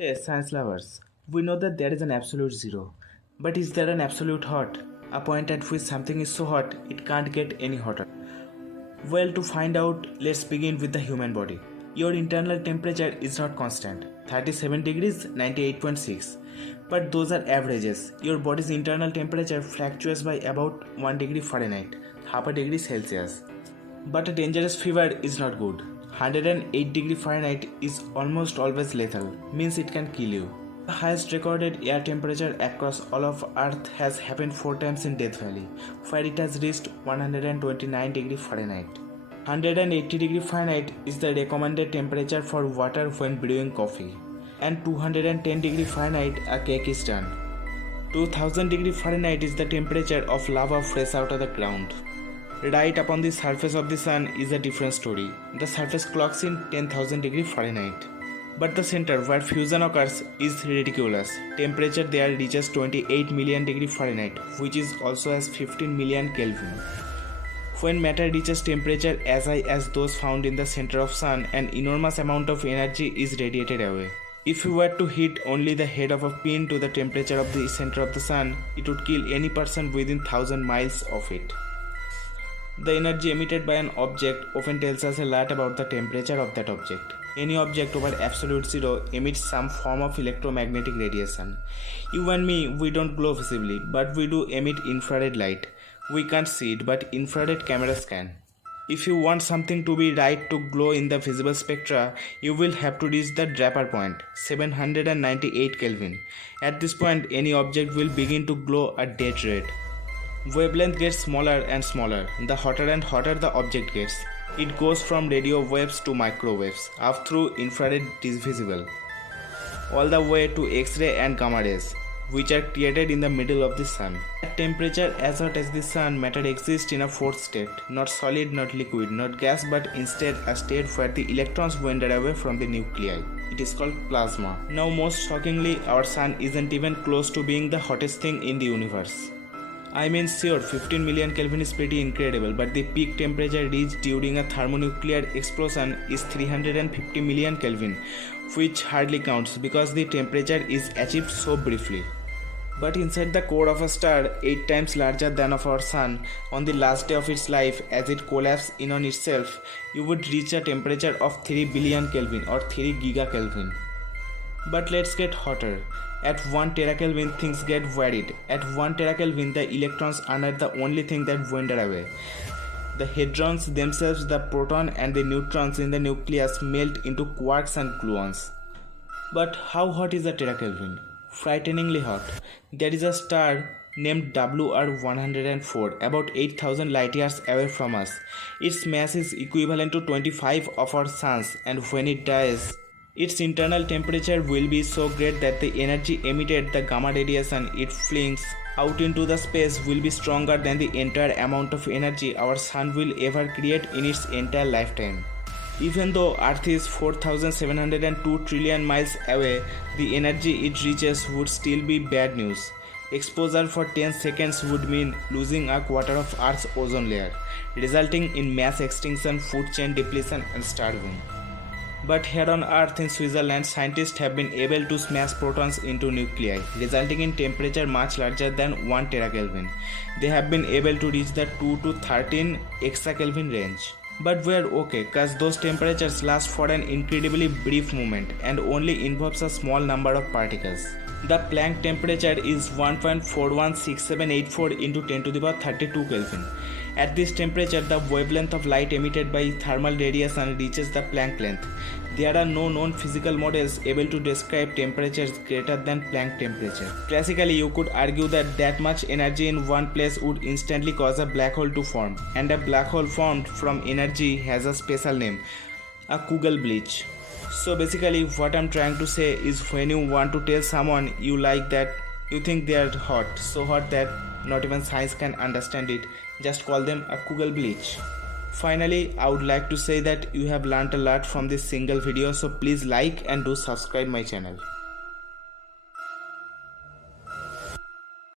Yes, science lovers, we know that there is an absolute zero. But is there an absolute hot? A point at which something is so hot it can't get any hotter. Well, to find out, let's begin with the human body. Your internal temperature is not constant 37 degrees, 98.6. But those are averages. Your body's internal temperature fluctuates by about 1 degree Fahrenheit, half a degree Celsius. But a dangerous fever is not good. 108 degree Fahrenheit is almost always lethal, means it can kill you. The highest recorded air temperature across all of Earth has happened 4 times in Death Valley, where it has reached 129 degree Fahrenheit. 180 degree Fahrenheit is the recommended temperature for water when brewing coffee, and 210 degree Fahrenheit a cake is done. 2000 degree Fahrenheit is the temperature of lava fresh out of the ground. Right upon the surface of the sun is a different story. The surface clocks in 10,000 degree Fahrenheit. But the center where fusion occurs is ridiculous. Temperature there reaches 28 million degree Fahrenheit, which is also as 15 million Kelvin. When matter reaches temperature as high as those found in the center of sun, an enormous amount of energy is radiated away. If you were to hit only the head of a pin to the temperature of the center of the sun, it would kill any person within 1000 miles of it. The energy emitted by an object often tells us a lot about the temperature of that object. Any object over absolute zero emits some form of electromagnetic radiation. You and me, we don't glow visibly, but we do emit infrared light. We can't see it, but infrared cameras can. If you want something to be right to glow in the visible spectra, you will have to reach the Draper point, 798 Kelvin. At this point, any object will begin to glow a dead red. Wavelength gets smaller and smaller, the hotter and hotter the object gets. It goes from radio waves to microwaves, up through infrared is visible, all the way to X-ray and gamma rays, which are created in the middle of the sun. At temperature as hot as the sun, matter exists in a fourth state, not solid, not liquid, not gas, but instead a state where the electrons wander away from the nuclei. It is called plasma. Now, most shockingly, our sun isn't even close to being the hottest thing in the universe. I mean, sure, 15 million Kelvin is pretty incredible, but the peak temperature reached during a thermonuclear explosion is 350 million Kelvin, which hardly counts because the temperature is achieved so briefly. But inside the core of a star 8 times larger than of our sun, on the last day of its life, as it collapses in on itself, you would reach a temperature of 3 billion Kelvin or 3 gigakelvin. But let's get hotter. At 1 terakelvin, things get varied. At 1 terakelvin, the electrons are not the only thing that wander away. The hadrons themselves, the proton and the neutrons in the nucleus, melt into quarks and gluons. But how hot is a terakelvin? Frighteningly hot. There is a star named WR104, about 8,000 light years away from us. Its mass is equivalent to 25 of our suns, and when it dies, its internal temperature will be so great that the energy emitted, the gamma radiation it flings out into the space, will be stronger than the entire amount of energy our sun will ever create in its entire lifetime. Even though Earth is 4,702 trillion miles away, the energy it reaches would still be bad news. Exposure for 10 seconds would mean losing a quarter of Earth's ozone layer, resulting in mass extinction, food chain depletion, and starving. But here on Earth in Switzerland, scientists have been able to smash protons into nuclei, resulting in temperature much larger than 1 terakelvin. They have been able to reach the 2 to 13 exakelvin range. But we're okay, cause those temperatures last for an incredibly brief moment and only involves a small number of particles. The Planck temperature is 1.416784 into 10 to the power 32 Kelvin. At this temperature, the wavelength of light emitted by thermal radiation reaches the Planck length. There are no known physical models able to describe temperatures greater than Planck temperature. Classically, you could argue that much energy in one place would instantly cause a black hole to form, and a black hole formed from energy has a special name, a Kugelblitz. So basically, what I'm trying to say is, when you want to tell someone you like that you think they are hot, so hot that not even science can understand it, just call them a Kugelblitz. Finally, I would like to say that you have learnt a lot from this single video, so please like and do subscribe my channel.